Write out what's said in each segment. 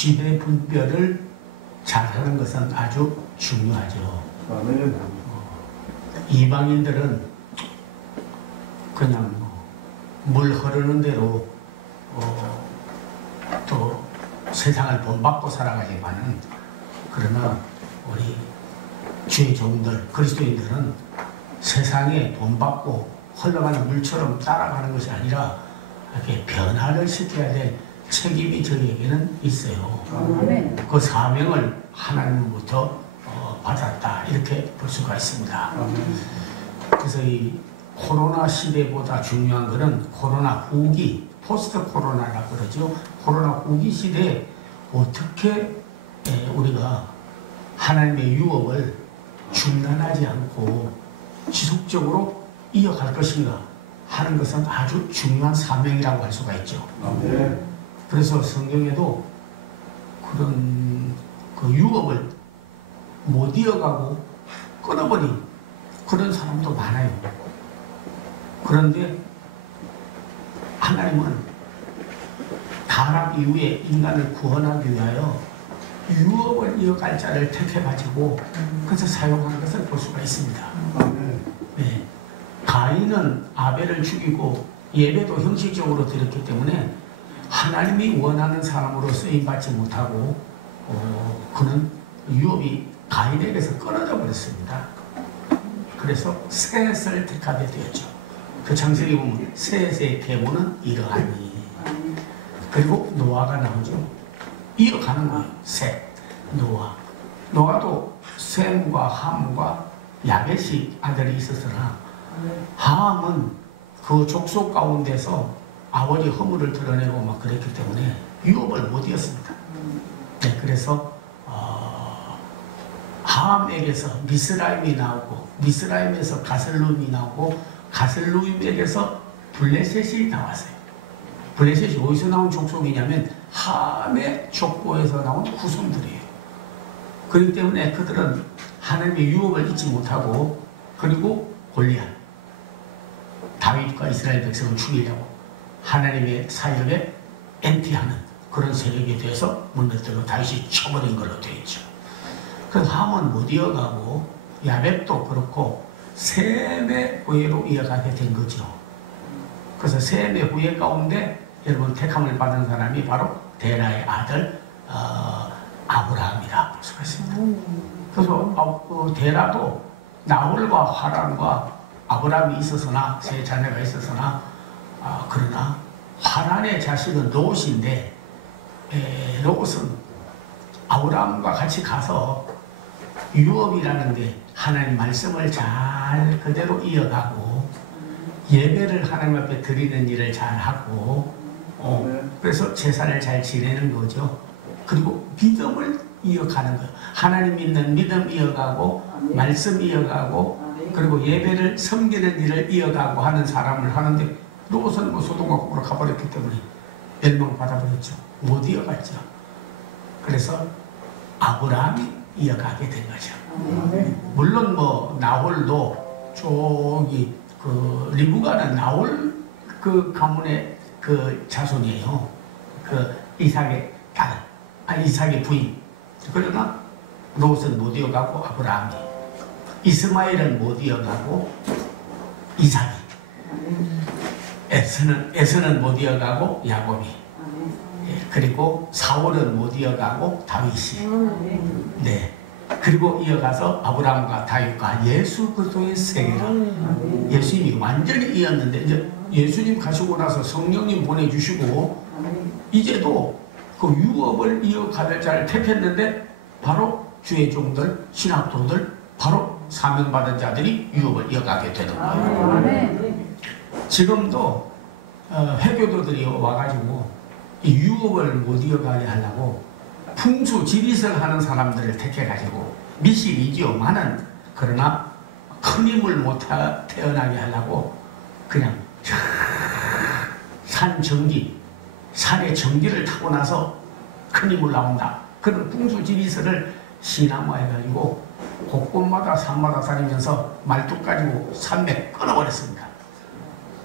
시대 분별을 잘하는 것은 아주 중요하죠. 이방인들은 그냥 물 흐르는 대로 또 세상을 본받고 살아가지만은, 그러나 우리 주의 종들, 그리스도인들은 세상에 본받고 흘러가는 물처럼 따라가는 것이 아니라 이렇게 변화를 시켜야 될 책임이 저희에게는 있어요. 그 사명을 하나님부터 받았다, 이렇게 볼 수가 있습니다. 그래서 이 코로나 시대보다 중요한 것은 코로나 후기, 포스트 코로나라고 그러죠. 코로나 후기 시대에 어떻게 우리가 하나님의 유업을 중단하지 않고 지속적으로 이어갈 것인가 하는 것은 아주 중요한 사명이라고 할 수가 있죠. 그래서 성경에도 그런 그 유업을 못 이어가고 끊어버린 그런 사람도 많아요. 그런데 하나님은 타락 이후에 인간을 구원하기 위하여 유업을 이어갈 자를 택해가지고 그래서 사용하는 것을 볼 수가 있습니다. 네. 가인은 아벨을 죽이고 예배도 형식적으로 드렸기 때문에 하나님이 원하는 사람으로 쓰임받지 못하고 그는 유업이 가인에게서 끊어져 버렸습니다. 그래서 셋을 택하게 되었죠. 그 창세기 보면 셋의 계보는 이러하니. 그리고 노아가 나오죠. 이어가는 거예요. 셋, 노아. 노아도 셈과 함과 야벳이 아들이 있었으나 함은 그 족속 가운데서 아버지 허물을 드러내고 막 그랬기 때문에 유업을 못 이었습니다. 네, 그래서 함에게서 미스라임이 나오고 미스라임에서 가슬루임이 나오고 가슬루임에게서 블레셋이 나왔어요. 블레셋이 어디서 나온 족속이냐면 함의 족보에서 나온 후손들이에요. 그렇기 때문에 그들은 하나님의 유업을 잊지 못하고, 그리고 골리앗, 다윗과 이스라엘 백성을 죽이려고 하나님의 사역에 엔티하는 그런 세력에 대해서 무너뜨리고 다윗이 쳐버린 걸로 되어 있죠. 그 함은 못 이어가고 야벳도 그렇고 셈의 후예로 이어가게 된 거죠. 그래서 셈의 후예 가운데 여러분 택함을 받은 사람이 바로 데라의 아들 아브라함이라 볼 수가 있습니다. 그래서 데라도 나홀과 하란과 아브라함이 있었으나, 세 자녀가 있었으나 그러나 하란의 자식은 롯인데 롯은 아브라함과 같이 가서 유업이라는 게 하나님 말씀을 잘 그대로 이어가고 예배를 하나님 앞에 드리는 일을 잘하고 그래서 제사를 잘 지내는 거죠. 그리고 믿음을 이어가는 거예요. 하나님 믿는 믿음 이어가고 말씀 이어가고 그리고 예배를 섬기는 일을 이어가고 하는 사람을 하는데, 롯은 뭐 소돔과 고모라 가버렸기 때문에 멸망받아버렸죠. 못 이어갔죠. 그래서 아브라함이 이어가게 된 거죠. 물론 뭐 나홀도 저기 그 리브가는 나홀 그 가문의 그 자손이에요. 그 이삭의 딸, 이삭의 부인. 그러나 롯은 못 이어가고 아브라함이, 이스마엘은 못 이어가고 이삭이, 에서는 못 이어가고 야곱이, 그리고 사울은 못 이어가고 다윗이, 네, 그리고 이어가서 아브라함과 다윗과 예수 그리스도의 세계라. 예수님이 완전히 이었는데 이제 예수님 가시고 나서 성령님 보내주시고 이제도 그 유업을 이어갈 자를 택했는데 바로 주의 종들, 신학도들, 바로 사명받은 자들이 유업을 이어가게 되는 거예요. 지금도 회교도들이 와가지고 이 유업을 못 이어가게 하려고 풍수 지리설 하는 사람들을 택해가지고 미신이지요. 많은, 그러나 큰 힘을 못 태어나게 하려고 그냥 산 전기, 산의 전기를 타고 나서 큰 힘을 나온다. 그런 풍수 지리설을 신앙화해가지고 곳곳마다 산마다 다니면서 말뚝 가지고 산맥 끊어버렸습니다.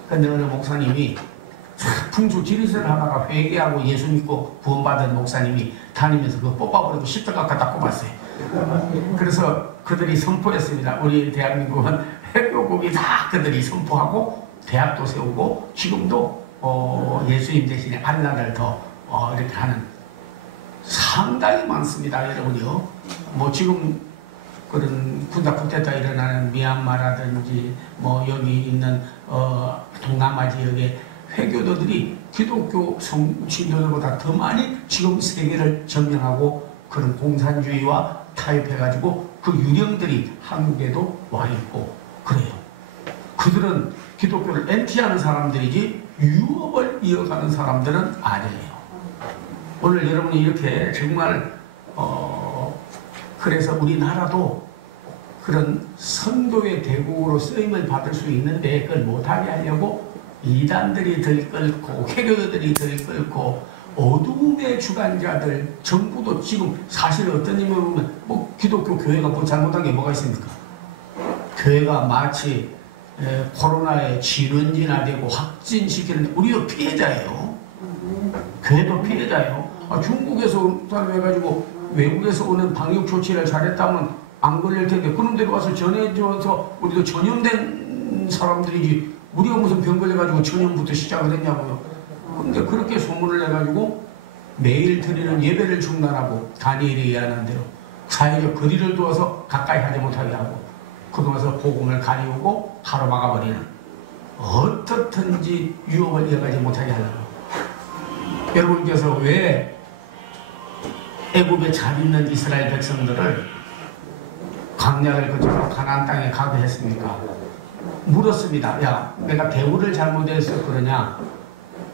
근데 어느 목사님이 풍수 지리설 하다가 회개하고 예수 믿고 구원받은 목사님이 다니면서 그거 뽑아버리고 십자가 갖다 꼽았어요. 그래서 그들이 선포했습니다. 우리 대한민국은 해교국이 다 그들이 선포하고 대학도 세우고 지금도 예수님 대신에 알라를 더 이렇게 하는 상당히 많습니다. 여러분요. 뭐 지금 그런 군사 쿠데타 일어나는 미얀마라든지 뭐 여기 있는 동남아 지역의 회교도들이 기독교 신도들보다 더 많이 지금 세계를 점령하고 그런 공산주의와 타협해가지고 그 유령들이 한국에도 와 있고 그래요. 그들은 기독교를 엔티하는 사람들이지 유업을 이어가는 사람들은 아니에요. 오늘 여러분이 이렇게 정말 그래서 우리나라도 그런 선도의 대국으로 쓰임을 받을 수 있는데 그걸 못하게 하려고 이단들이 들끓고 회교들이 들끓고 어둠의 주관자들 정부도 지금 사실 어떤 의미로 보면 뭐 기독교 교회가 뭐 잘못한 게 뭐가 있습니까? 교회가 마치 코로나에 진원진화되고 확진시키는 우리도 피해자예요. 교회도 피해자예요. 중국에서 온 사람 해가지고 외국에서 오는 방역 조치를 잘했다면 안 걸릴 텐데 그런 데로 와서 전해줘서 우리도 전염된 사람들이지 우리가 무슨 병 걸려가지고 전염부터 시작을 했냐고요. 근데 그렇게 소문을 내가지고 매일 드리는 예배를 중단하고 다니엘이 이해하는 대로 사회적 거리를 두어서 가까이 하지 못하게 하고 그동안서 복음을 가리우고 가로막아버리는 어떻든지 유혹을 이어가지 못하게 하려고. 여러분께서 왜 애굽에 잘 있는 이스라엘 백성들을 광야를 거쳐서 가나안 땅에 가게 했습니까? 물었습니다. 야, 내가 대우를 잘못해서 그러냐?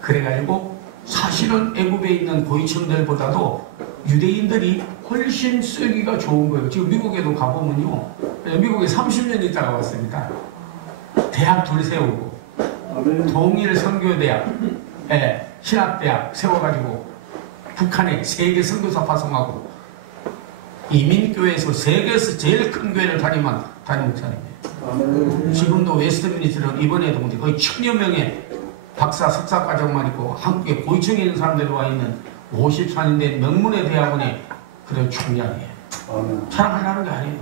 그래가지고 사실은 애굽에 있는 고위층들보다도 유대인들이 훨씬 쓰기가 좋은 거예요. 지금 미국에도 가보면요. 미국에 30년 있다가 왔습니다. 대학 둘 세우고 동일 선교대학, 신학대학 세워가지고 북한에 세계 선교사 파송하고 이민교회에서 세계에서 제일 큰 교회를 다니면 담임 목사님이에요. 지금도 웨스트미니스트는 이번에도 거의 1000여 명의 박사, 석사 과정만 있고 한국에 고위층에 있는 사람들이 와 있는 54년대 명문의 대학원의 그런 총장이에요. 자랑하려는 게 아니에요.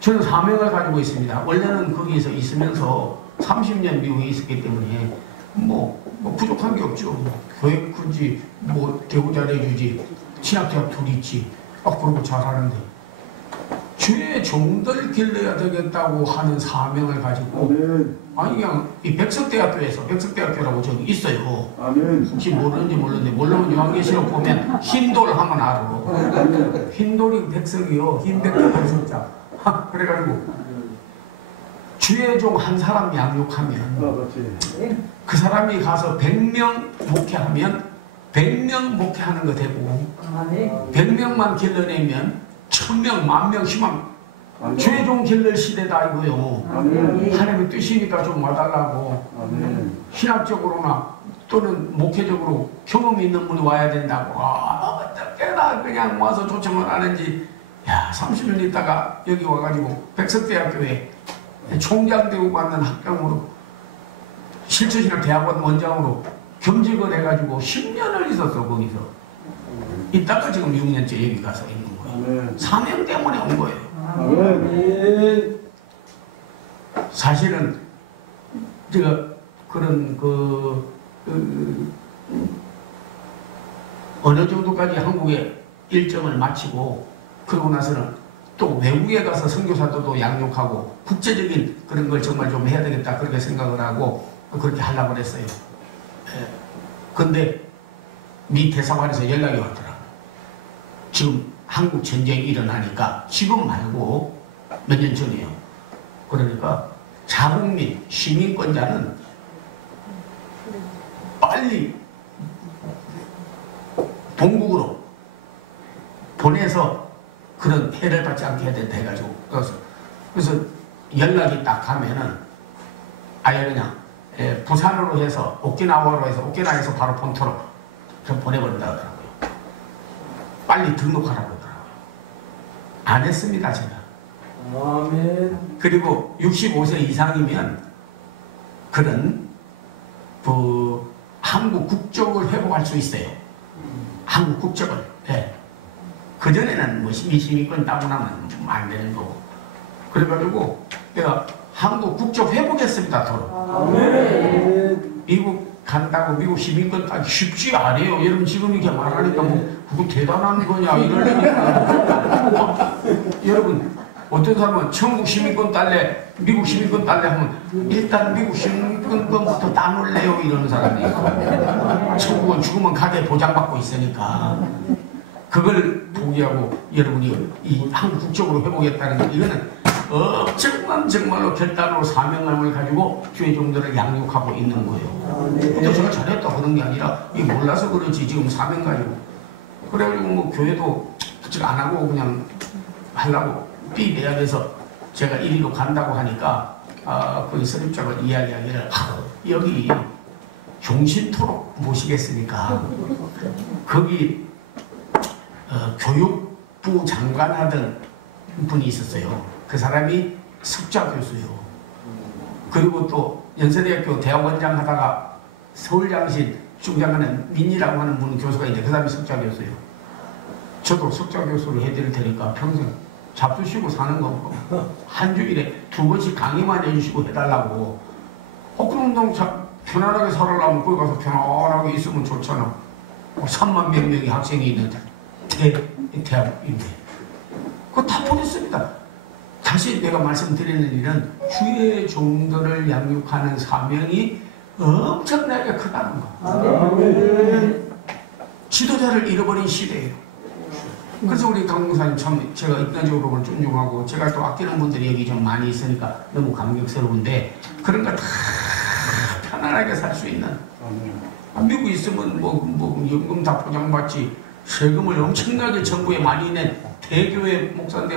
저는 사명을 가지고 있습니다. 원래는 거기에서 있으면서 30년 미국에 있었기 때문에 뭐 부족한 게 없죠. 교육 굳이 대우 잘해주지, 신학대학 둘 있지. 그러고 잘하는데 주의 종들 길러야 되겠다고 하는 사명을 가지고 아니 그냥 이 백석대학교에서 백석대학교라고 저기 있어요. 혹시 모르는지 모르는데 모르면 요한계시록 보면 흰돌 하면 알아. 흰돌이 백석이요. 흰백돌 백석자. 그래가지고 주의 종 한 사람 양육하면 그 사람이 가서 100명 목회하면 100명 목회하는 거 되고 100명만 길러내면 1000명, 10,000명, 10만 주의 종 길러 시대다 이거요. 하나님의 뜻이니까 좀 와달라고. 신학적으로나 또는 목회적으로 경험이 있는 분이 와야 된다고. 어떻게나 그냥 와서 초청을 하는지. 야, 30년 있다가 여기 와가지고 백석대학교에 총장 되고 받는 학장으로 실천신학 대학원 원장으로 겸직을 해가지고 10년을 있었어. 거기서 있다가 지금 6년째 여기 가서 있는 거예요. 사명 때문에 온 거예요. 사실은 제가 그런 어느 정도까지 한국에 일정을 마치고 그러고 나서는 또 외국에 가서 선교사들도 양육하고 국제적인 그런 걸 정말 좀 해야 되겠다 그렇게 생각을 하고 그렇게 하려고 그랬어요. 근데 미 대사관에서 연락이 왔더라. 지금 한국 전쟁이 일어나니까 지금 말고 몇 년 전이에요. 그러니까 자국민 시민권자는 빨리 본국으로 보내서 그런 해를 받지 않게 해야 된다 해가지고 그래서 연락이 딱 가면은 아예 그냥 부산으로 해서 오키나와로 해서 오키나와에서 바로 본토로 좀 보내버린다 하더라고요. 빨리 등록하라고 하더라고요. 안 했습니다 제가. 아멘. 그리고 65세 이상이면 그런 그 한국 국적을 회복할 수 있어요. 한국 국적을. 예. 그전에는 뭐 시민권 따고 나면 안 되는 거고. 그래가지고 내가 한국 국적 회복했습니다. 도로. 미국 간다고 미국 시민권 따기 쉽지 않아요. 여러분 지금 이렇게 말하니까 뭐 그거 대단한 거냐 이러니까 여러분 어떤 사람은 천국 시민권 딸래 미국 시민권 딸래 하면 일단 미국 시민권부터 따놓을래요 이러는 사람이 있고 천국은 죽으면 가게 보장받고 있으니까 그걸 포기하고 여러분이 이 한국 국적으로 회복했다는 거 이거는 정말로 결단으로 사명감을 가지고 주의 종들을 양육하고 있는 거예요. 근데 제가 잘했다 그런 게 아니라 이 몰라서 그렇지 지금 사명 가지고 그래가지고 뭐 교회도 안 하고 그냥 하려고 삐내야 돼서 제가 이리로 간다고 하니까 그 선임장을 이야기하기를 여기 종신토록 모시겠으니까 거기 교육부 장관 하던 분이 있었어요. 그 사람이 석좌 교수요. 그리고 또 연세대학교 대학원장 하다가 서울장신 중장하는 민이라고 하는 분 교수가 있는데 그 사람이 석좌 교수요. 저도 석좌 교수를 해드릴 테니까 평생 잡수시고 사는 거 한 주일에 2번씩 강의만 해주시고 해달라고. 그럼 너 편안하게 살아려면 거기 가서 편안하게 있으면 좋잖아. 3만 몇 명의 학생이 있는 대학인데 그거 다 보냈습니다. 다시 내가 말씀드리는 일은 주의 종들을 양육하는 사명이 엄청나게 크다는 거. 지도자를 잃어버린 시대예요. 그래서 우리 강목사님 참 제가 인간적으로 존중하고 제가 또 아끼는 분들이 여기 좀 많이 있으니까 너무 감격스러운데 그런 거 다 편안하게 살 수 있는 미국에 있으면 뭐 연금 다 보장받지 세금을 엄청나게 정부에 많이 낸 대교회 목사인데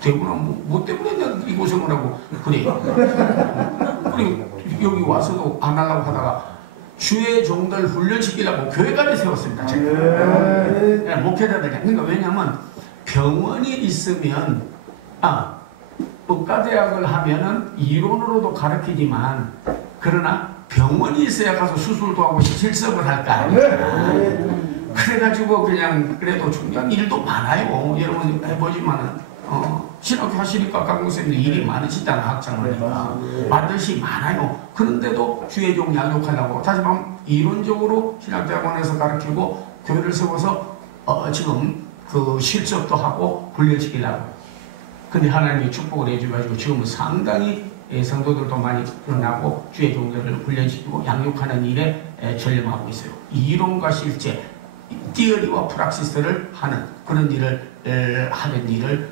대구나 뭐 때문에 이 고생을 하고 그래. 그리고 여기 와서도 안 하려고 하다가 주의 종들 훈련시키려고 교회까지 세웠습니다. 제가. 목회자들이. 그러니까 왜냐면 병원이 있으면 의과대학을 하면은 이론으로도 가르치지만 그러나 병원이 있어야 가서 수술도 하고 실습을 할 거 아니야. 그래가지고 그냥 그래도 중요한 일도 많아요. 여러분 해보지만은 신학교 하시니까 강목사님들 일이 많으시잖아. 학장하니까 반드시 많아요. 그런데도 주의 종 양육하려고 다시 말하면 이론적으로 신학대학원에서 가르치고 교회를 세워서 지금 그 실습도 하고 훈련시키려고. 근데 하나님이 축복을 해줘가지고 지금은 상당히 성도들도 많이 일어나고 주의 종들을 훈련시키고 양육하는 일에 전념하고 있어요. 이론과 실제 티어리와 프락시스를 하는 그런 일을 하는 일을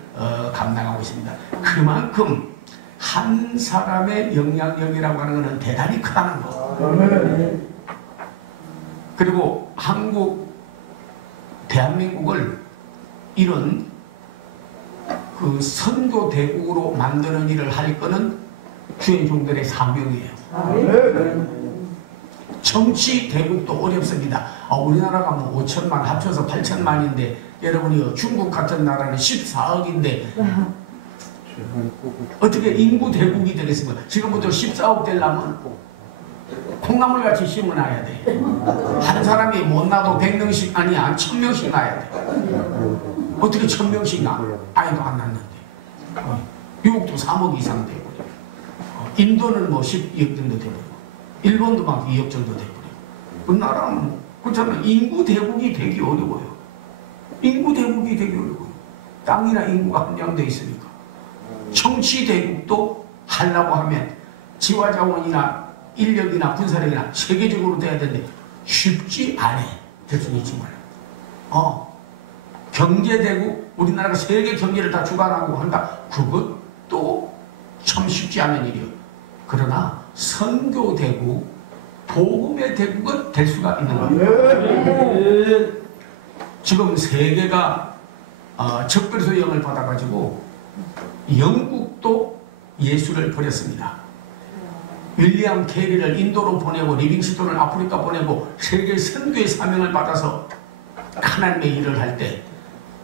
감당하고 있습니다. 그만큼 한 사람의 영향력이라고 하는 것은 대단히 크다는 거. 그리고 대한민국을 이런 그 선교 대국으로 만드는 일을 할 거는 주의 종들의 사명이에요. 정치 대국도 어렵습니다. 우리나라가 뭐 5천만 합쳐서 8천만인데 여러분이 중국 같은 나라는 14억인데 어떻게 인구 대국이 되겠습니까? 지금부터 14억 되려면 콩나물같이 심어놔야 돼. 한 사람이 못 나도 100명씩 아니야 1000명씩 나야 돼. 어떻게 1000명씩 나? 아이도 안 낳는데. 미국도 3억 이상 되고 인도는 뭐 12억 정도 되고 일본도 막 2억 정도 되고 그 나라는 그렇잖아요. 인구 대국이 되기 어려워요. 인구 대국이 되기 어려워요. 땅이나 인구가 한정되어 있으니까. 정치 대국도 하려고 하면 지화자원이나 인력이나 군사력이나 세계적으로 돼야 되는데 쉽지 않아. 될 수는 있지만 경제대국 우리나라가 세계 경제를 다 주관하고 한다. 그것도 참 쉽지 않은 일이요. 그러나 선교대국 복음의 대국은 될 수가 있는 겁니다. 지금 세계가 적별소형을 받아가지고 영국도 예수를 버렸습니다. 윌리엄 캐리를 인도로 보내고 리빙스톤을 아프리카 보내고 세계 선교의 사명을 받아서 하나님의 일을 할 때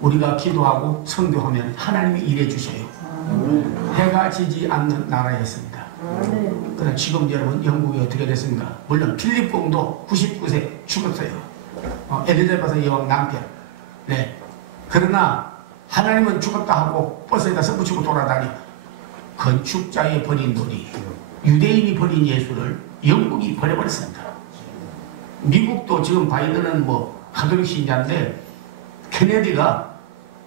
우리가 기도하고 선교하면 하나님이 일해 주셔요. 해가 지지 않는 나라였습니다. 그러나 지금 여러분 영국이 어떻게 됐습니까? 물론 필립 공도 99세 죽었어요. 엘리자베스 여왕 남편. 네. 그러나 하나님은 죽었다 하고 버스에다 써붙이고 돌아다녀. 건축자의 버린 돈이, 유대인이 버린 예수를 영국이 버려버렸습니다. 미국도 지금 바이든은 뭐 가톨릭 신자인데 케네디가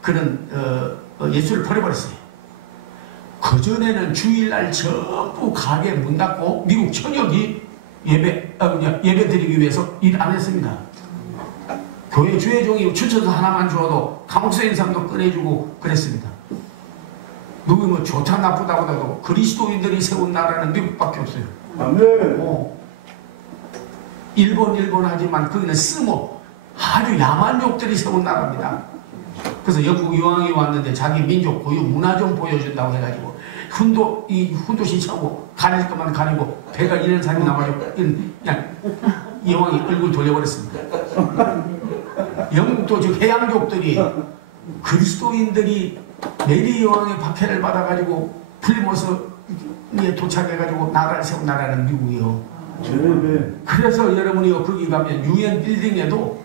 그런 예수를 버려버렸어요. 그전에는 주일날 전부 가게 문 닫고 미국 천역이 예배 드리기 위해서 일 안 했습니다. 교회 주회종이 추천서 하나만 주어도 감옥서 인상도 꺼내주고 그랬습니다. 누구 뭐 좋다 나쁘다 보다도 그리스도인들이 세운 나라는 미국밖에 없어요. 일본 하지만 거기는 스모 아주 야만 족들이 세운 나라입니다. 그래서 영국 여왕이 왔는데 자기 민족 고유 문화 좀 보여준다고 해가지고 훈도 신청하고 가릴 것만 가리고 배가 이런 사람이 나와가지고 그냥 여왕이 얼굴 돌려버렸습니다. 영국도 즉 해양족들이 그리스도인들이 메리 여왕의 박해를 받아가지고 플리모스에 도착해가지고 나라를 세운 나라는 미국이요. 그래서 여러분이 거기 가면 유엔 빌딩에도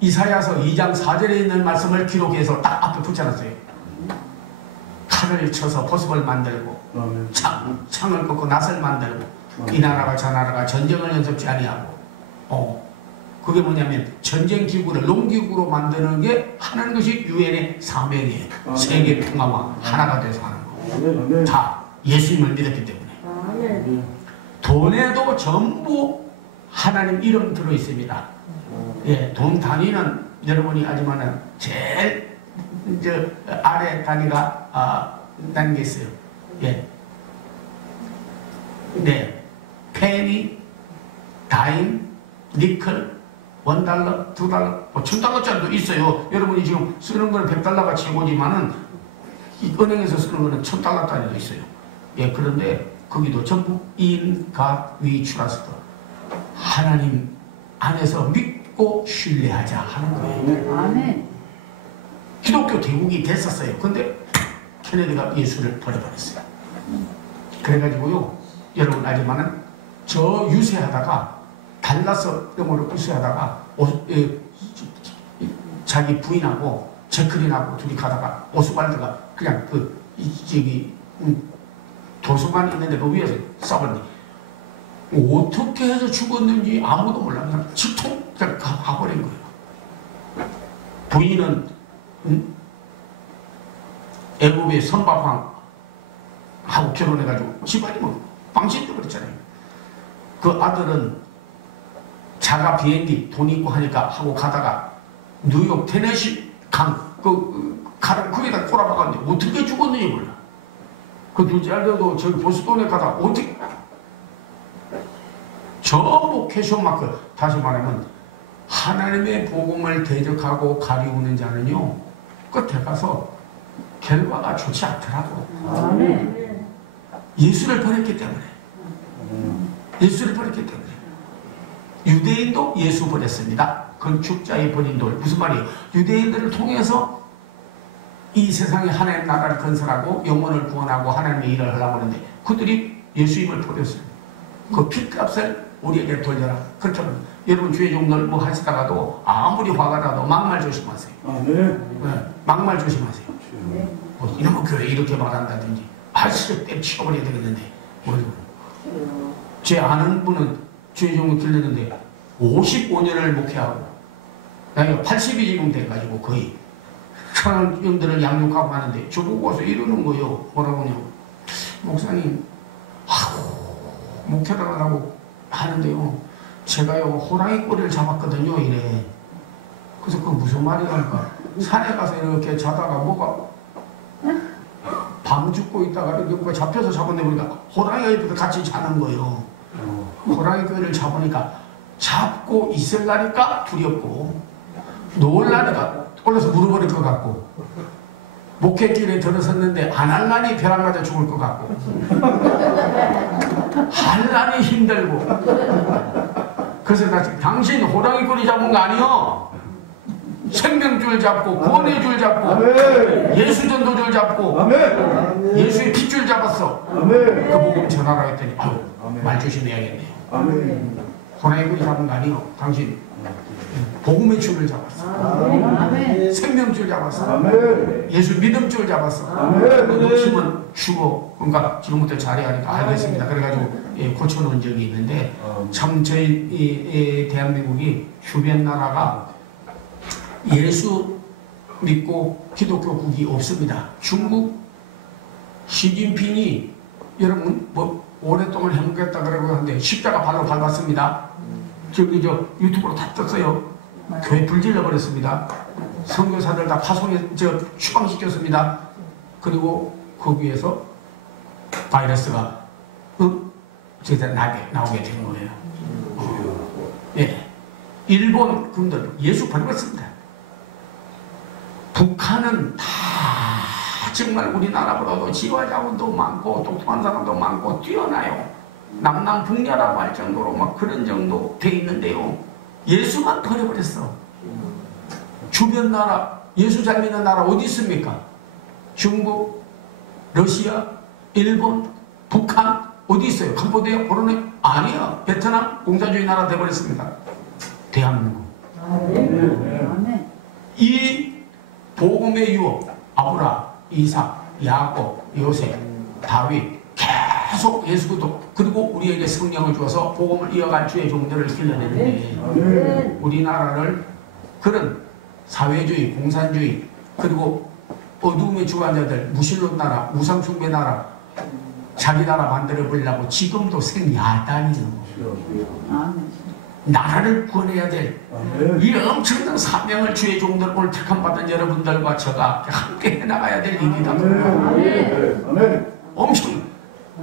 이사야서 2장 4절에 있는 말씀을 기록해서 딱 앞에 붙여놨어요. 칼을 쳐서 보습을 만들고 창을 꺾고 낫을 만들고 이 나라가 저 나라가 전쟁을 연습지 아니하고 그게 뭐냐면 전쟁 기구를 농기구로 만드는 게 하는 것이 유엔의 사명이에요. 세계 평화와 하나가 돼서 하는 거. 자, 예수님을 믿었기 때문에 돈에도 전부 하나님 이름 들어 있습니다. 예, 돈 단위는 여러분이 알지만은 제일 아래 단위가 난 게 있어요. 예, 네, 페니, 다임, 니클, $1, $2, 뭐 $1,000짜리도 있어요. 여러분이 지금 쓰는 거는 $100가 최고지만은 이 은행에서 쓰는 거는 $1,000짜리도 있어요. 예, 그런데 거기도 전부 인가 위추라스도 하나님 안에서 믿고 신뢰하자 하는 거예요. 아멘. 기독교 대국이 됐었어요. 근데 케네디가 예수를 버려버렸어요. 그래가지고요, 여러분 알지만은 저 유세하다가 달라스 영어로 유세하다가 자기 부인하고 제클린하고 둘이 가다가 오스발드가 그냥 도서관 있는데 그 위에서 싸웠니. 어떻게 해서 죽었는지 아무도 몰라. 그냥 직통 가버린 거예요. 부인은 애굽의 선박왕하고 결혼해가지고 집안이 뭐 빵신도 그랬잖아요. 그 아들은 자가 비행기 돈 있고 하니까 하고 가다가 뉴욕 테네시 칼을 거기다 꼬라박았는데 어떻게 죽었는지 몰라. 그 둘째 아들도 저기 보스턴에 가다 어떻게 전부 캐션마크. 다시 말하면 하나님의 복음을 대적하고 가리우는 자는요 끝에 가서 결과가 좋지 않더라고. 예수를 버렸기 때문에. 예수를 버렸기 때문에. 유대인도 예수 버렸습니다. 건축자의 버린 돌. 무슨 말이에요? 유대인들을 통해서 이 세상에 하나님 나라를 건설하고 영혼을 구원하고 하나님의 일을 하려고 하는데 그들이 예수님을 버렸어요. 그 핏값을 우리에게 돌려라. 그렇다면 여러분 주의 종들 뭐 하시다가도 아무리 화가 나도 막말 조심하세요. 네, 막말 조심하세요. 뭐 이놈의 교회 이렇게 말한다든지 아시죠? 때려치워버려야 되겠는데 제 아는 분은 주의 종을 길렀는데 55년을 목회하고 나이가 80이 지금 돼가지고 거의 사람들을 양육하고 하는데 저보고 와서 이러는 거예요. 뭐라고요? 목사님 목회를 하라고 하는데요 제가요 호랑이 꼬리를 잡았거든요 이래. 그래서 그거 무슨 말이야 하니까 산에 가서 이렇게 자다가 뭐가 밤 죽고 있다가 이렇게 뭐가 잡혀서 잡았는데 보니까 호랑이가 옆에서 같이 자는 거예요. 호랑이 꼬리를 잡으니까 잡고 있을라니까 두렵고 놓을라니까 올라서 물어버릴 것 같고 목회길에 들어섰는데 안 할라니 벼락 맞아 죽을 것 같고 할라니 힘들고. 그래서 나 당신 호랑이 꼬리 잡은 거 아니요? 생명줄 잡고 구원의 줄 잡고 아멘. 예수 전도줄 잡고 아멘. 예수의 핏줄 잡았어. 아멘. 그 복음 전하라 했더니 아유 아멘. 말 조심해야겠네요. 아멘. 호랑이구이 잡은 거 아니요. 당신 복음의 줄을 잡았어. 아멘. 생명줄 잡았어. 아멘. 예수 믿음줄 잡았어. 아멘. 놓치면 죽어. 그러니까 지금부터 잘해야 하니까 알겠습니다. 그래가지고 고쳐놓은 적이 있는데 참 저희 이 대한민국이 주변 나라가 예수 믿고 기독교국이 없습니다. 중국 시진핑이 여러분 뭐 오랫동안 행복했다 그러고 하는데 십자가 발로 밟았습니다. 저기 저 유튜브로 다 떴어요. 교회 불질러 버렸습니다. 선교사들 다 파송해 추방시켰습니다. 그리고 거기에서 바이러스가 저기다 나오게 된 거예요. 예, 일본 군들 예수 버렸습니다. 북한은 다 정말 우리나라보다도 지화자원도 많고 똑똑한 사람도 많고 뛰어나요. 남남북녀라고 할 정도로 막 그런 정도 돼 있는데요. 예수만 버려버렸어. 주변 나라 예수 잘 믿는 나라 어디 있습니까? 중국, 러시아, 일본, 북한 어디 있어요? 캄보디아, 브루네이? 아니요. 베트남 공산주의 나라 돼버렸습니다. 대한민국. 아멘. 이 복음의 유업 아브라, 이삭, 야곱, 요셉, 다윗 계속 예수 그리스도 그리고 우리에게 성령을 주어서 복음을 이어갈 주의 종들을 길러내는데 우리나라를 그런 사회주의, 공산주의 그리고 어두움의 주관자들, 무신론 나라, 우상숭배 나라 자기 나라 만들어 보려고 지금도 생야단이에요. 나라를 구원해야 될 이 엄청난 사명을 주의 종들 오늘 택함받은 여러분들과 저가 함께 해나가야 될 일이다. 엄청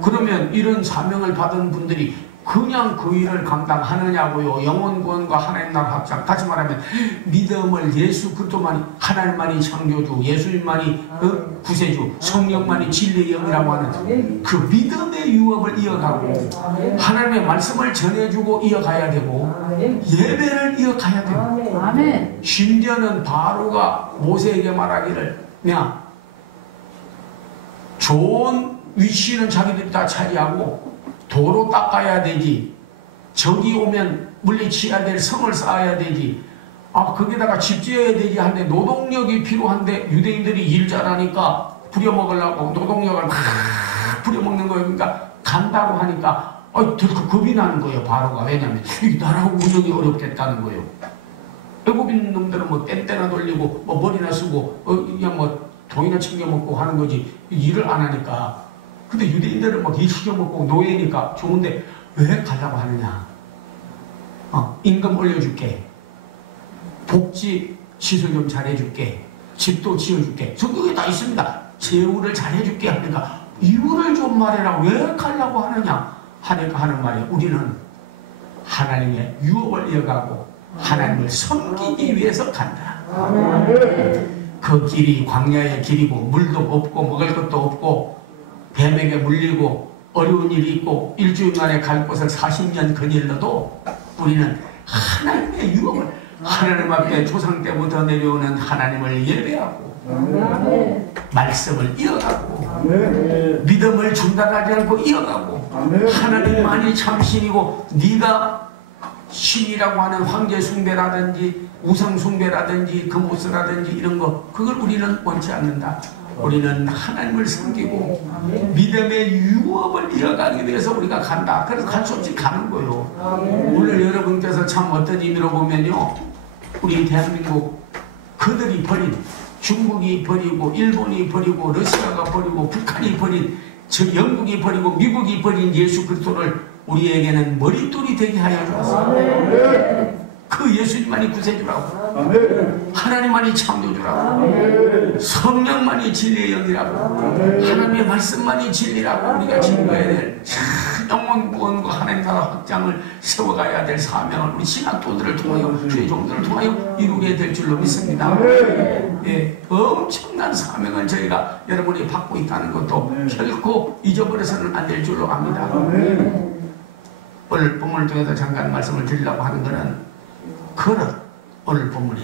그러면 이런 사명을 받은 분들이 그냥 그 일을 감당하느냐고요. 영혼 구원과 하나님 나라 확장 다시 말하면 믿음을 예수 그리스도만이 하나님만이 창조주 예수님만이 구세주 성령만이 진리의 영이라고 하는 그 믿음의 유업을 이어가고 하나님의 말씀을 전해주고 이어가야 되고 예배를 이어가야 되고 아멘. 심지어는 바로가 모세에게 말하기를 야 좋은 위치는 자기들이 다 차지하고 도로 닦아야 되지 적이 오면 물리쳐야 될 성을 쌓아야 되지 거기다가 집 지어야 되지 한데 노동력이 필요한데 유대인들이 일 잘하니까 부려먹으려고 노동력을 막 부려먹는 거예요. 그러니까 간다고 하니까 덜컥 겁이 나는 거예요. 바로가. 왜냐하면 이 나라가 운영이 어렵겠다는 거예요. 애국인 놈들은 뭐 땡땡나 돌리고 뭐 머리나 쓰고 그냥 뭐 돈이나 챙겨먹고 하는 거지 일을 안 하니까. 근데 유대인들은 막 일 시켜먹고 노예니까 좋은데 왜 가려고 하느냐. 임금 올려줄게. 복지 시설 좀 잘해줄게. 집도 지어줄게. 전국에 다 있습니다. 제후를 잘해줄게 하니까 이유를 좀 말해라. 왜 가려고 하느냐 하니까 하는 말이에요. 우리는 하나님의 유업을 이어가고 하나님을 섬기기 위해서 간다. 그 길이 광야의 길이고 물도 없고 먹을 것도 없고 뱀에게 물리고 어려운 일이 있고 일주일 만에 갈 곳을 40년 거닐러도 우리는 하나님의 유업을 하나님 앞에 조상 때부터 내려오는 하나님을 예배하고 말씀을 이어가고 믿음을 중단하지 않고 이어가고 하나님만이 참신이고 네가 신이라고 하는 황제 숭배라든지 우상 숭배라든지 금오스라든지 이런 거 그걸 우리는 원치 않는다. 우리는 하나님을 섬기고 믿음의 유업을 이어가기 위해서 우리가 간다. 그래서 갈 수 없이 가는 거예요. 오늘 여러분께서 참 어떤 의미로 보면요. 우리 대한민국 그들이 버린 중국이 버리고 일본이 버리고 러시아가 버리고 북한이 버린 저 영국이 버리고 미국이 버린 예수 그리스도를 우리에게는 머릿돌이 되게 하여 주었습니다. 그 예수님만이 구세주라고 하나님만이 창조주라고 성령만이 진리의 영이라고 하나님의 말씀만이 진리라고 우리가 증거해야 될 영원 구원과 하나님 나라 확장을 세워가야 될 사명을 우리 신학도들을 통하여 주의 종들을 통하여 이루게 될 줄로 믿습니다. 예, 엄청난 사명을 저희가 여러분이 받고 있다는 것도 결코 잊어버려서는 안 될 줄로 압니다. 오늘 본문을 통해서 잠깐 말씀을 드리려고 하는 것은 그릇, 오늘 본문이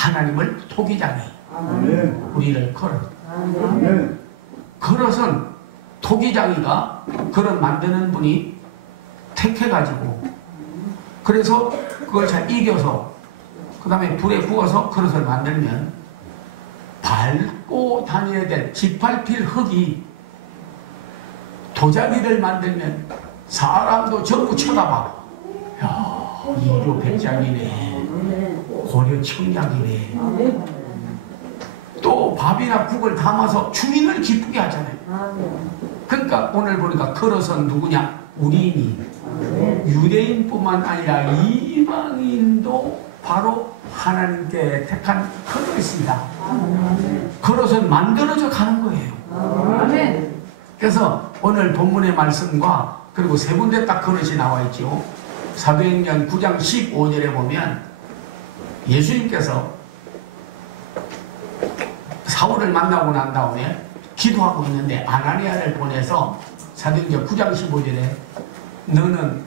하나님을 토기장이 아멘. 우리를 걸어. 아멘. 그릇은 토기장이가 그릇 만드는 분이 택해가지고 그래서 그걸 잘 이겨서 그 다음에 불에 구워서 그릇을 만들면 밟고 다녀야 될 짓밟힐 흙이 도자기를 만들면 사람도 전부 쳐다봐. 야, 이교 백장이네. 고려 청량이네. 또 밥이나 국을 담아서 주인을 기쁘게 하잖아요. 그러니까 오늘 보니까 그릇은 누구냐? 우리니. 유대인뿐만 아니라 이방인도 바로 하나님께 택한 그릇이다. 그릇은 만들어져 가는 거예요. 그래서 오늘 본문의 말씀과 그리고 세 군데 딱 그릇이 나와 있죠. 사도행전 9장 15절에 보면 예수님께서 사울을 만나고 난 다음에 기도하고 있는데 아나니아를 보내서 사도행전 9장 15절에 너는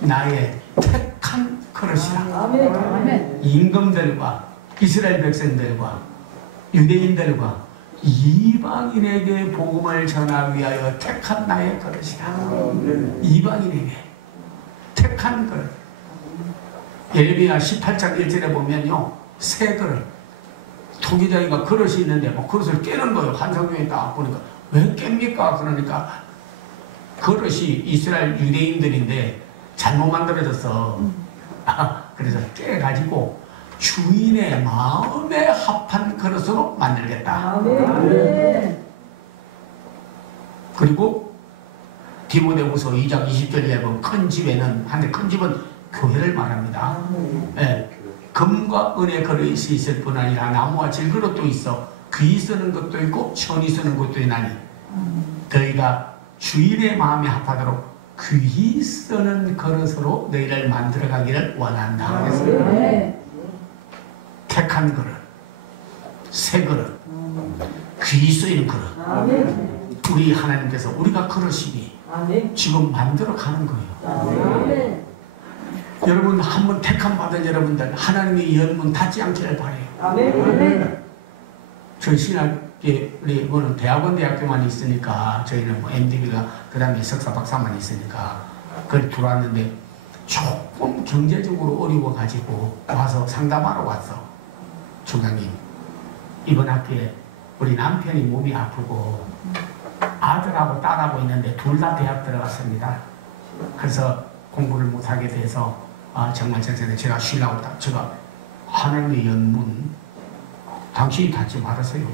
나의 택한 그릇이라. 임금들과 이스라엘 백성들과 유대인들과 이방인에게 복음을 전하기 위하여 택한 나의 그릇이다. 이방인에게 택한 그릇. 예레미야 18장 1절에 보면요, 새 그릇. 토기장이가 그릇이 있는데 뭐 그릇을 깨는 거예요. 환상중에 딱 보니까 왜 깹니까? 그러니까 그릇이 이스라엘 유대인들인데 잘못 만들어졌어. 그래서 깨가지고 주인의 마음에 합한 그릇으로 만들겠다. 그리고 디모데후서 2장 20절에 보면 큰 집에는 한데 큰 집은 교회를 말합니다. 네. 금과 은의 그릇이 있을 뿐 아니라 나무와 질그릇도 있어 귀 쓰는 것도 있고 천이 쓰는 것도 있나니 너희가 주인의 마음에 합하도록 귀 쓰는 그릇으로 너희를 만들어가기를 원한다. 택한 그릇, 새 그릇, 귀 쓰이는 그릇. 우리 하나님께서 우리가 그릇이니 지금 만들어가는 거예요. 여러분 한번 택함 받은 여러분들 하나님의 연문 닫지 않기를 바라요. 저희 신학계 우리 뭐는 대학원 대학교만 있으니까 저희는 뭐 MDB가 그 다음에 석사 박사만 있으니까 그걸 들어왔는데 조금 경제적으로 어려워 가지고 와서 상담하러 왔어. 총장님 이번 학기에 우리 남편이 몸이 아프고 아들하고 딸하고 있는데 둘 다 대학 들어갔습니다. 그래서 공부를 못하게 돼서 정말 제가 쉬려고 제가 하나님의 연문 당신이 닫지 말으세요.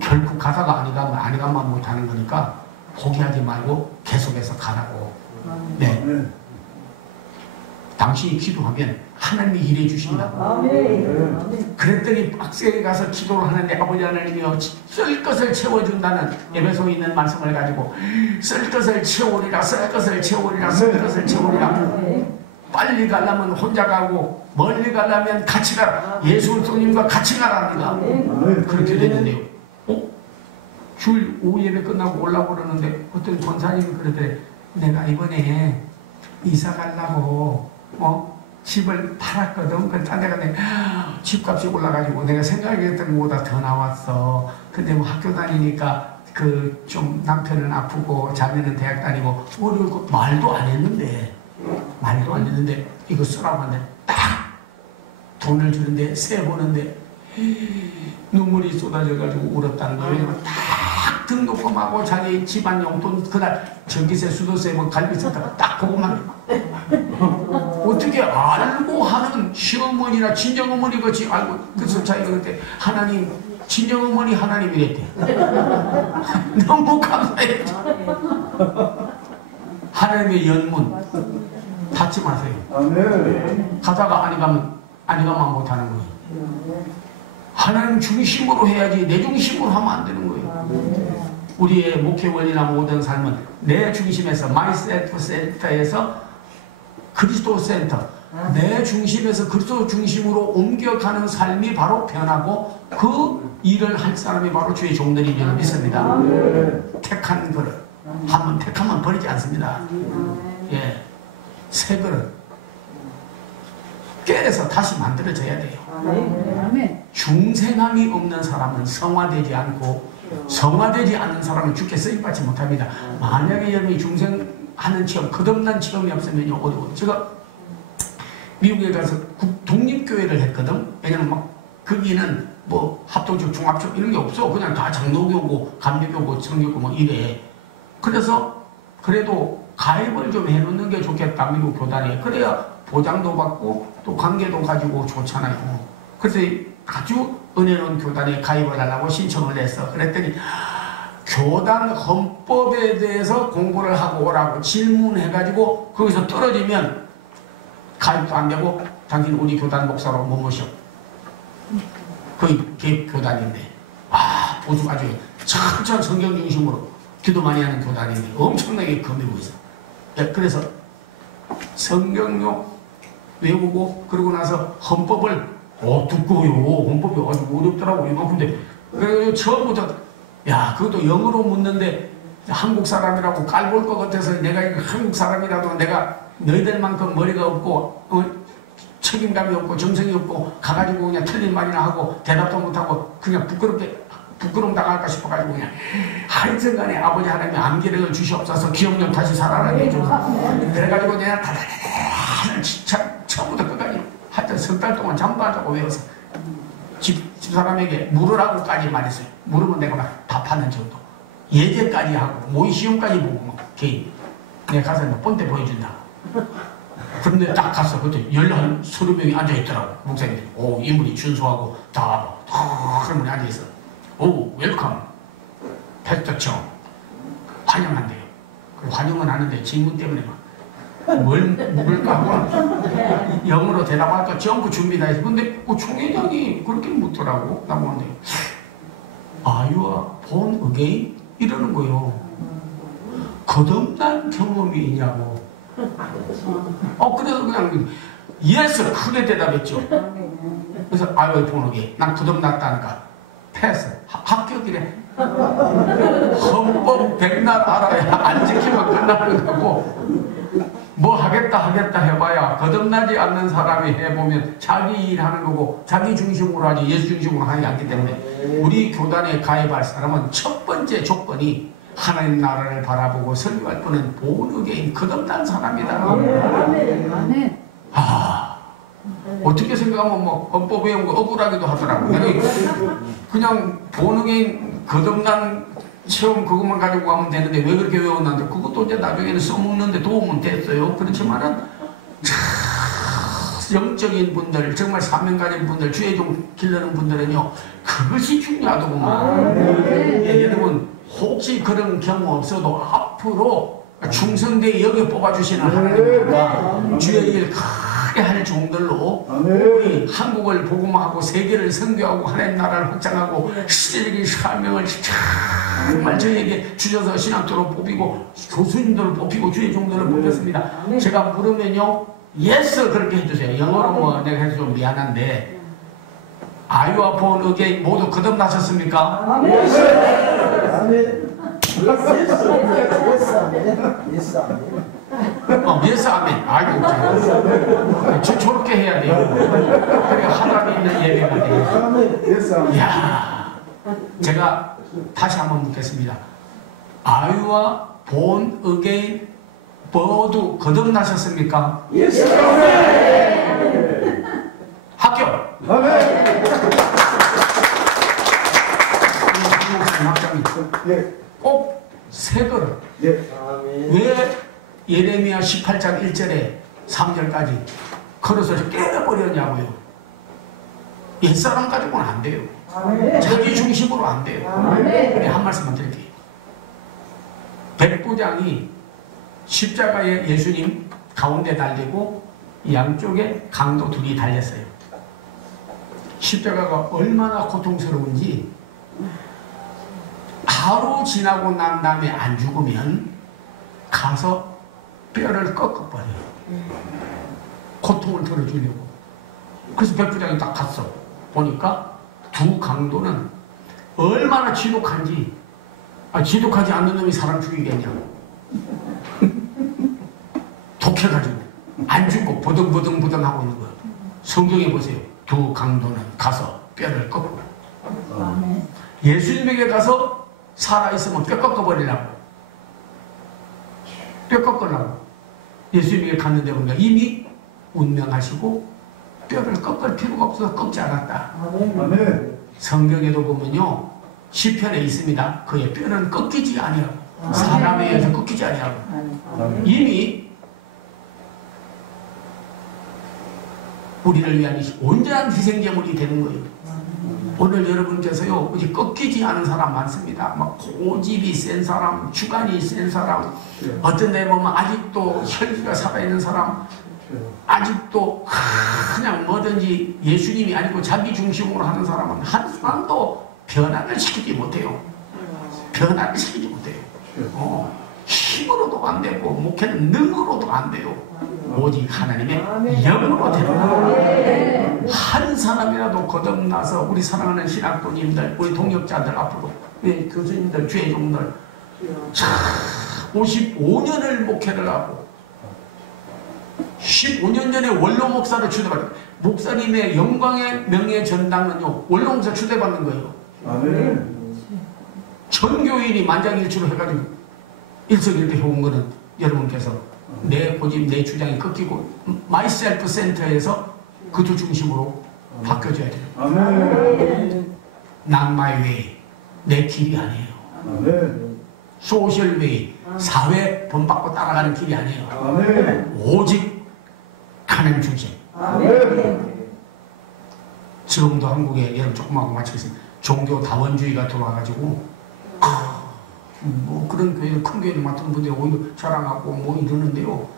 결국 가다가 아니가만 못하는 거니까 포기하지 말고 계속해서 가라고. 네. 당신이 기도하면 하나님이 일해 주신다. 그랬더니 빡세게 가서 기도를 하는데 아버지 하나님이여 쓸 것을 채워준다는 에베소에 있는 말씀을 가지고 쓸 것을 채우리라, 쓸 것을 채우리라, 쓸 것을 채우리라. 빨리 가려면 혼자 가고 멀리 가려면 같이 가라. 예수 그리스도님과 같이 가랍니다. 그렇게 됐는데요. 주일 오후 예배 끝나고 올라오고 그러는데 어떤 권사님이 그러더래. 내가 이번에 이사 가려고 집을 팔았거든. 그 딴 데가 집값이 올라가지고 내가 생각했던 것보다 더 나왔어. 근데 뭐 학교 다니니까 그 좀 남편은 아프고 자매는 대학 다니고 어려울고 말도 안 했는데 이거 쓰라고 하는데 딱 돈을 주는데 세 보는데 눈물이 쏟아져가지고 울었다는 거예요. 왜냐면 딱 등록금하고 자기 집안 용돈 그날 전기세 수도세 뭐 갈비 썼다가 딱 그것만 어떻게 알고 하는 시어머니나 친정어머니 같이 알고. 그래서 자기가 그때 하나님 친정어머니 하나님이랬대. 너무 감사했죠. 하나님의 연문 닫지 마세요. 가다가 아니가만 못하는 거예요. 하나님 중심으로 해야지 내 중심으로 하면 안 되는 거예요. 우리의 목회 원리나 모든 삶은 내 중심에서 마이셀프 센터에서 그리스도 센터, 내 중심에서 그리스도 중심으로 옮겨가는 삶이 바로 변하고 그 일을 할 사람이 바로 주의 종들인 줄 믿습니다. 택한 그릇, 한번 택하면 버리지 않습니다. 예, 새 그릇. 빼서 다시 만들어져야 돼요. 아멘. 중생함이 없는 사람은 성화되지 않고 성화되지 않는 사람은 주께 쓰임받지 못합니다. 만약에 여러분이 중생하는 체험, 거듭난 체험이 없으면 어려워요. 제가 미국에 가서 독립교회를 했거든. 왜냐면 막 거기는 뭐 합동적, 종합적 이런 게 없어. 그냥 다 장로교고 감리교고 청교고 뭐 이래. 그래서 그래도 가입을 좀 해놓는 게 좋겠다. 미국 교단에. 그래야 보장도 받고 또 관계도 가지고 좋잖아요. 그래서 아주 은혜로운 교단에 가입을 하려고 신청을 했어. 그랬더니 교단 헌법에 대해서 공부를 하고 오라고 질문해가지고 거기서 떨어지면 가입도 안 되고 당신 우리 교단 목사로 못 모셔. 거의 교단인데 보수 아주 철저한 성경 중심으로 기도 많이 하는 교단인데 엄청나게 거미고 있어. 그래서 성경요 외우고 그러고 나서 헌법을 두꺼워요. 헌법이 아주 어렵더라고. 이만큼인데 그래서 처음부터 그것도 영어로 묻는데 한국 사람이라고 깔볼 것 같아서 내가 이거 한국 사람이라도 내가 너희들만큼 머리가 없고 책임감이 없고 정성이 없고 가가지고 그냥 틀린 말이나 하고 대답도 못하고 그냥 부끄러움 당할까 싶어가지고 그냥 하여튼간에 아버지 하나님이 암기력을 주시옵소서 기억력 다시 살아나게 해줘서 그래가지고 내가 다다다다 진짜 처음부터 끝까지 하여튼 석 달 동안 잠도 안 자고 외워서 집사람에게 물으라고까지 말했어요. 물으면 내가 막 답하는 정도. 예제까지 하고 모의시험까지 보고 막 개인 내가 가서 막 본때 보여준다. 그런데 딱 갔어. 그때 30명이 앉아있더라고. 목사님이. 인물이 준수하고 다 그런 분이 앉아있어. 웰컴 패스터청 환영한대요. 환영은 하는데 질문 때문에 뭘 묻을까 하고 영어로 대답할까 전부 준비 다 했어. 근데 총회장이 그렇게 묻더라고. 나보는데 아유아 본 어게인? 이러는 거요. 거듭난 경험이 있냐고. 그래서 그냥 예스 크게 대답했죠. 그래서 아유 본 어게인. 난 거듭났다니까. 패스. 합격이래. 헌법 백날 알아야 안 지키면 끝나는 거고 뭐 하겠다 해봐야 거듭나지 않는 사람이 해보면 자기 일하는 거고 자기 중심으로 하지 예수 중심으로 하는 게 아니기 때문에 우리 교단에 가입할 사람은 첫 번째 조건이 하나님 나라를 바라보고 설교할 분은 본의계인 거듭난 사람이다. 아멘. 어떻게 생각하면 뭐 헌법 외운 거 억울하기도 하더라고. 그냥 본의계인 거듭난 체험 그것만 가지고 가면 되는데 왜 그렇게 외웠는데 그것도 이제 나중에는 써먹는데 도움은 됐어요. 그렇지만은 영적인 분들 정말 사명 가진 분들 주의 종 기르는 분들은요 그것이 중요하더구만. 여러분 혹시 그런 경우 없어도 앞으로 충성되게 여기 뽑아주시는 하나님과 주의 일 크게 할 종들로 우리 한국을 복음하고 세계를 선교하고 하나님 나라를 확장하고 시대적인 사명을 정말 저희에게 주셔서 신학도로 뽑히고 교수님들을 뽑히고 주의 종들을 뽑혔습니다. 제가 물으면요 예스 그렇게 해주세요. 영어로 뭐 내가 해서 좀 미안한데 아유와 본 의게 모두 거듭나셨습니까? 아멘. 예스 아멘. 아이고 저렇게 해야 돼요. 그러니까 하나님 있는 예배가 돼요. 이야, 제가 다시 한번 묻겠습니다. 아유와 본 의게 모두 거듭나셨습니까? 합격! 꼭 새 그릇. 왜 예레미야 18장 1절에 3절까지 그릇을 깨버렸냐고요. 옛사람 가지고는 안 돼요. 자기 중심으로 안 돼요. 한 말씀만 드릴게요. 백부장이 십자가에 예수님 가운데 달리고 양쪽에 강도 둘이 달렸어요. 십자가가 얼마나 고통스러운지 하루 지나고 난 다음에 안 죽으면 가서 뼈를 꺾어버려요. 고통을 덜어주려고. 그래서 백부장이 딱 갔어. 보니까 두 강도는 얼마나 지독한지 지독하지 않는 놈이 사람 죽이겠냐. 독해가지고 안 죽고 버둥버둥 하고 있는 거예요. 성경에 보세요. 두 강도는 가서 뼈를 꺾고 아멘. 예수님에게 가서 살아있으면 뼈 꺾어버리려고 뼈 꺾으려고 예수님에게 갔는데 보니까 이미 운명하시고 뼈를 꺾을 필요가 없어서 꺾지 않았다. 아멘. 성경에도 보면요 시편에 있습니다. 그의 뼈는 꺾이지 아니하고 사람에 의해서 꺾이지 아니하고 아멘. 이미 우리를 위한 온전한 희생제물이 되는 거예요. 오늘 여러분께서요 어디 꺾이지 않은 사람 많습니다. 막 고집이 센 사람, 주관이 센 사람, 어떤 데 보면 아직도 혈기가 살아있는 사람, 아직도 그냥 뭐든지 예수님이 아니고 자기 중심으로 하는 사람은 한 사람도 변화를 시키지 못해요. 변화를 시키지 못해요. 힘으로도 안 되고 목회는 능으로도 안 돼요. 오직 하나님의 영으로 되는 한 사람이라도 거듭나서 우리 사랑하는 신학도님들, 우리 동역자들 앞으로 우리 교수님들, 주회종들 55년을 목회를 하고 15년 전에 원로 목사를 추대받은 목사님의 영광의 명예 전당은요 원로 목사 추대받는 거예요. 아멘. 전 교인이 만장일치로 해가지고 일석이렇게 해온 거는 여러분께서 내 고집, 내 주장이 꺾이고 마이셀프 센터에서 그도 중심으로 바뀌어줘야 돼요. 아멘. Not my way. 내 길이 아니에요. 아멘. 소셜 웨이. 사회 본받고 따라가는 길이 아니에요. 아멘. 오직 하나님 중심. 아멘. 지금도 한국에 여러분 조금만 마치겠습니다. 종교 다원주의가 들어와가지고 뭐 그런 교회, 큰 교회를 맡은 분들이 오히려 자랑하고 뭐 이러는데요.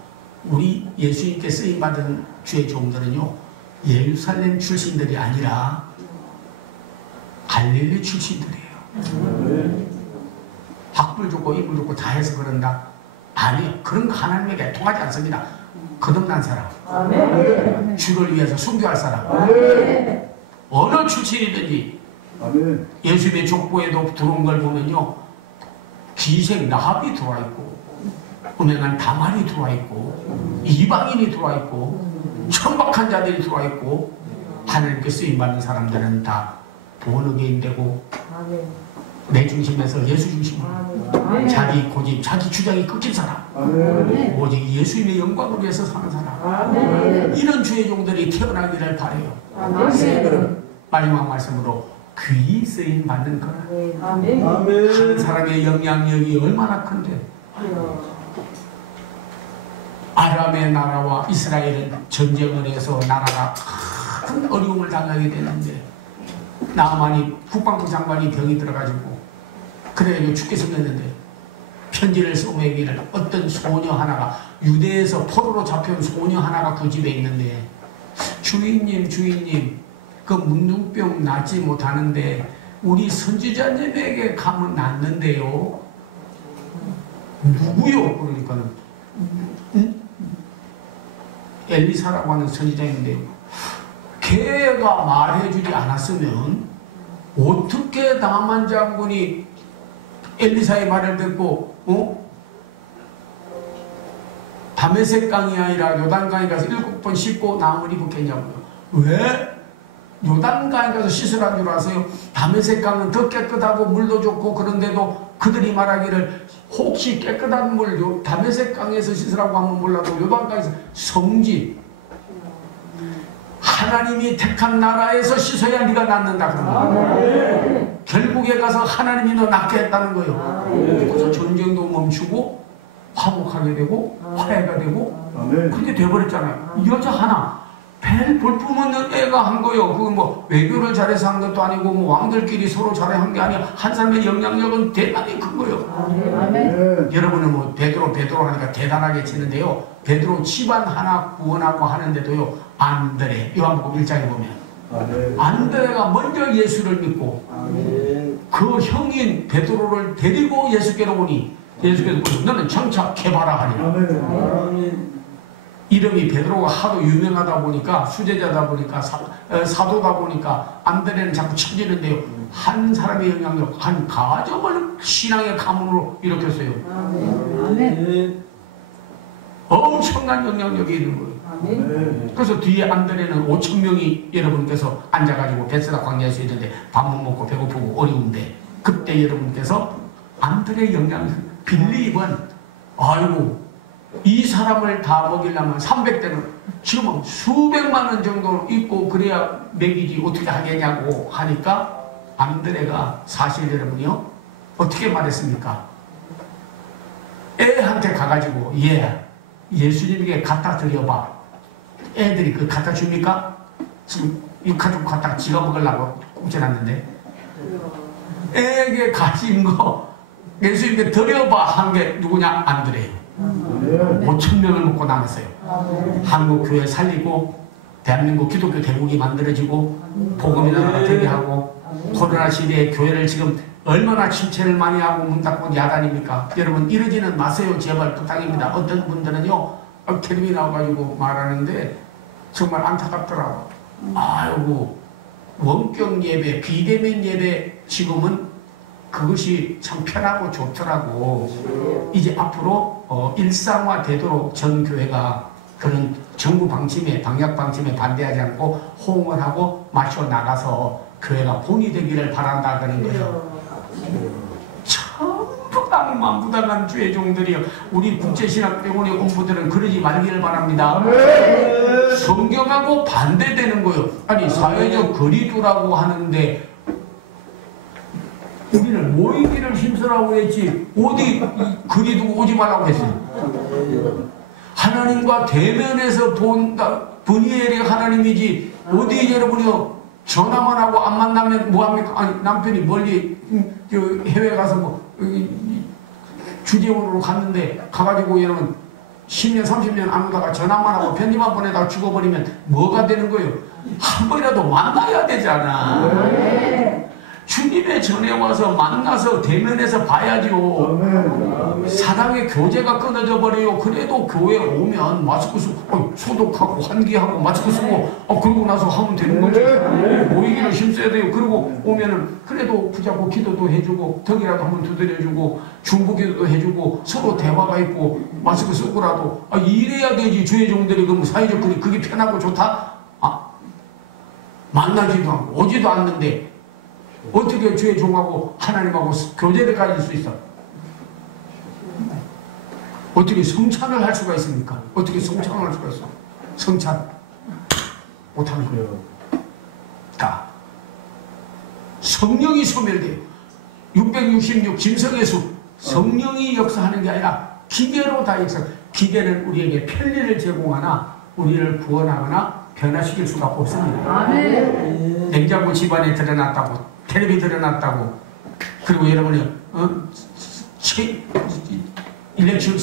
우리 예수님께 쓰임받은 주의 종들은요 예루살렘 출신들이 아니라 갈릴리 출신들이에요. 아멘. 학불 좋고 이불 좋고 다 해서 그런다? 아니요. 그런 거 하나님에게 통하지 않습니다. 거듭난 사람, 아멘. 주를 위해서 순교할 사람, 아멘. 어느 출신이든지 아멘. 예수님의 족보에도 들어온 걸 보면요 기생 나합이 들어와 있고 음행한 다말이 들어와 있고 이방인이 들어와 있고 천박한 자들이 들어와 있고 하나님께 쓰임받는 사람들은 다 본어게인 되고 내 중심에서 예수 중심으로 자기 고집, 자기 주장이 꺾인 사람, 아멘. 오직 예수님의 영광을 위해서 사는 사람, 아멘. 이런 주의 종들이 태어나기를 바라요. 아멘. 마지막 말씀으로 귀히 쓰임 받는 거라. 아멘. 한 아멘. 사람의 영향력이 얼마나 큰데. 아람의 나라와 이스라엘은 전쟁을 해서 나라가 큰 어려움을 당하게 되는데 나아만이 국방부 장관이 병이 들어가지고 그래가지고 죽게 생겼는데 편지를 써매기를 어떤 소녀 하나가 유대에서 포로로 잡혀온 소녀 하나가 그 집에 있는데 주인님 그 문둥병 낫지 못하는데 우리 선지자님에게 가면 낫는데요. 누구요? 그러니까는 엘리사라고 하는 선지자인데요. 걔가 말해주지 않았으면 어떻게 나만 장군이 엘리사의 말을 듣고 다메섹 강이 아니라 요단강에 가서 7번 씻고 나무를 입었겠냐고요. 왜? 요단강에 가서 씻으라는 줄 아세요? 다메섹 강은 더 깨끗하고 물도 좋고 그런데도 그들이 말하기를 혹시 깨끗한 물 다메섹 강에서 씻으라고 하면 몰라도 요단강에서 성지 하나님이 택한 나라에서 씻어야 네가 낫는다 그런 거예요. 결국에 가서 하나님이 너 낫게 했다는 거예요. 그래서 전쟁도 멈추고 화목하게 되고 화해가 되고 그렇게 돼버렸잖아요. 여자 하나 별 볼품없는 애가 한 거예요. 그거 뭐 외교를 잘해서 한 것도 아니고 뭐 왕들끼리 서로 잘해 한 게 아니야. 한 사람의 영향력은 대단히 큰 거예요. 아멘. 여러분은 뭐 베드로 하니까 대단하게 치는데요. 베드로 집안 하나 구원하고 하는데도요. 안드레 요한복음 1장에 보면 안드레가 먼저 예수를 믿고 그 형인 베드로를 데리고 예수께로 오니 예수께서 너는 장차 개바라 하리라. 이름이 베드로가 하도 유명하다 보니까 수제자다 보니까 사도다 보니까 안드레는 자꾸 쳐지는데요. 한 사람의 영향력, 한 가정을 신앙의 가문으로 일으켰어요. 아멘. 엄청난 영향력이 있는 거예요. 아멘. 그래서 뒤에 안드레는 5천 명이 여러분께서 앉아가지고 베스다 광야에서 있는데 밥 못 먹고 배고프고 어려운데 그때 여러분께서 안드레의 영향, 빌립은 아이고 이 사람을 다 먹이려면 300대는 지금 수백만 원 정도 있고 그래야 먹이지 어떻게 하겠냐고 하니까 안드레가 사실 여러분이요 어떻게 말했습니까? 애한테 가가지고 예수님에게 갖다 드려봐. 애들이 그 갖다 줍니까? 지금 이 가족 갖다 지가 먹으려고 꽂혀놨는데 애에게 가진 거 예수님께 드려봐 한 게 누구냐? 안드레예요. 5천 명을 먹고 남았어요. 한국 교회 살리고 대한민국 기독교 대국이 만들어지고 복음의 나라가 되게 하고 코로나 시대에 교회를 지금 얼마나 침체를 많이 하고 문 닫고 야단입니까? 여러분 이러지는 마세요. 제발 부탁입니다. 어떤 분들은요 텔레비 나와가지고 말하는데 정말 안타깝더라고. 아이고 원격 예배, 비대면 예배 지금은 그것이 참 편하고 좋더라고. 이제 앞으로 일상화 되도록 전 교회가 그런 정부 방침에 방역 방침에 반대하지 않고 호응을 하고 마쳐 나가서 교회가 본이 되기를 바란다 그런 거예요. 전부 다 만부당한 주의 종들이요. 우리 국제신학병원의 공부들은 그러지 말기를 바랍니다. 성경하고 반대되는 거예요. 아니 사회적 거리두라고 하는데 우리는 모이기를 힘쓰라고 했지 어디 거리두고 오지 말라고 했어요. 하나님과 대면해서 본다. 분이엘이 하나님이지 어디 여러분이요 전화만 하고 안 만나면 뭐합니까? 아니 남편이 멀리 해외 가서 뭐 주재원으로 갔는데 가가지고 여러분 10년 30년 안 오다가 전화만 하고 편지만 보내다가 죽어버리면 뭐가 되는 거예요? 한 번이라도 만나야 되잖아. 주님의 전에 와서 만나서 대면해서 봐야지요. 사랑의 교제가 끊어져 버려요. 그래도 교회 오면 마스크 쓰고 소독하고 환기하고 마스크 쓰고 그러고 나서 하면 되는 거지. 모이기를 힘써야 돼요. 그리고 오면은 그래도 붙잡고 기도도 해주고 덕이라도 한번 두드려주고 중보기도도 해주고 서로 대화가 있고 마스크 쓰고라도 이래야 되지. 주의 종들이 그럼 사회적 거리 그게 편하고 좋다? 만나지도 않고 오지도 않는데 어떻게 주의 종하고 하나님하고 교제를 가질 수 있어? 어떻게 성찬을 할 수가 있습니까? 어떻게 성찬을 할 수가 있어? 성찬 못하는 거예요. 다 성령이 소멸돼요. 666 짐승의 숲 성령이 역사하는 게 아니라 기계로 다 역사. 기계는 우리에게 편리를 제공하나 우리를 구원하거나 변화시킬 수가 없습니다. 아멘. 냉장고 집안에 들여놨다고 텔레비 들여놨다고 그리고 여러분이 일렉션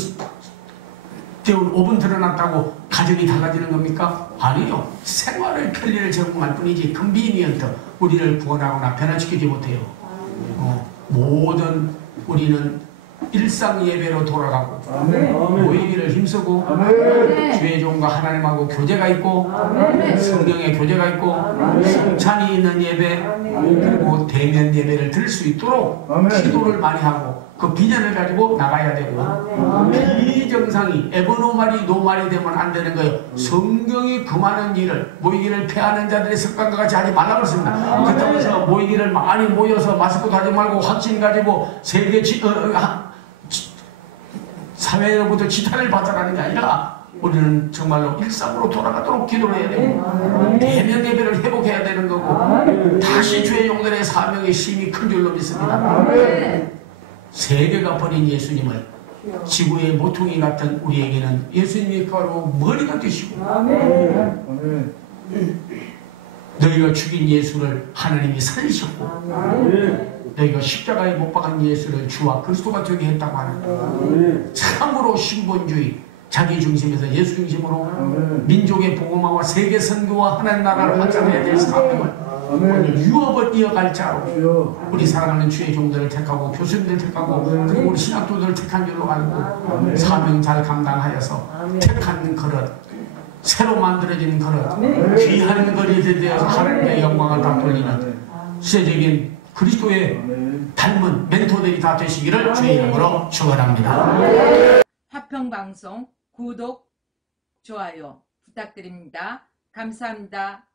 데운 오븐 들여놨다고 가정이 달라지는 겁니까? 아니요. 생활의 편리를 제공할 뿐이지 컨비니언트 우리를 구원하거나 변화시키지 못해요. 모든 우리는 일상 예배로 돌아가고 모이기를 힘쓰고 주의 종과 하나님하고 교제가 있고 성령의 교제가 있고 성찬이 있는 예배 그리고 대면 예배를 드릴 수 있도록 기도를 많이 하고 그 비전을 가지고 나가야 되고 비정상이 에버노말이 노말이 되면 안 되는 거예요. 성경이 그 많은 일을 모이기를 패하는 자들의 습관과 같이 하지 말라고 했습니다. 그렇다면서 모이기를 많이 모여서 마스크도 하지 말고 확신 가지고 세계 사회로부터 지탄을 받아라는 게 아니라 우리는 정말로 일상으로 돌아가도록 기도를 해야 되고 대면 예배를 회복해야 되는 거고 다시 주의 종들의 사명의 힘이 큰 줄로 믿습니다. 세계가 버린 예수님을 지구의 모퉁이 같은 우리에게는 예수님이 바로 머리가 되시고 너희가 죽인 예수를 하나님이 살리셨고 너희가 십자가에 못 박은 예수를 주와 그리스도가 되게 했다고 하는 참으로 신본주의 자기 중심에서 예수 중심으로 민족의 복음화와 세계 선교와 하나님 나라를 확장해야 될 사명을 오늘 유업을 이어갈 자로 우리 사랑하는 주의 종들을 택하고 교수님들 택하고 그리고 우리 신학도들을 택한 줄로 알고 사명 잘 감당하여서 택한 그릇 새로 만들어지는 그릇 귀한 그릇에 대해서 하나님의 영광을 다 돌리는 시대적인 그리스도의 닮은 멘토들이 다 되시기를 주의 이름으로 축원합니다. 화평방송 구독, 좋아요 부탁드립니다. 감사합니다.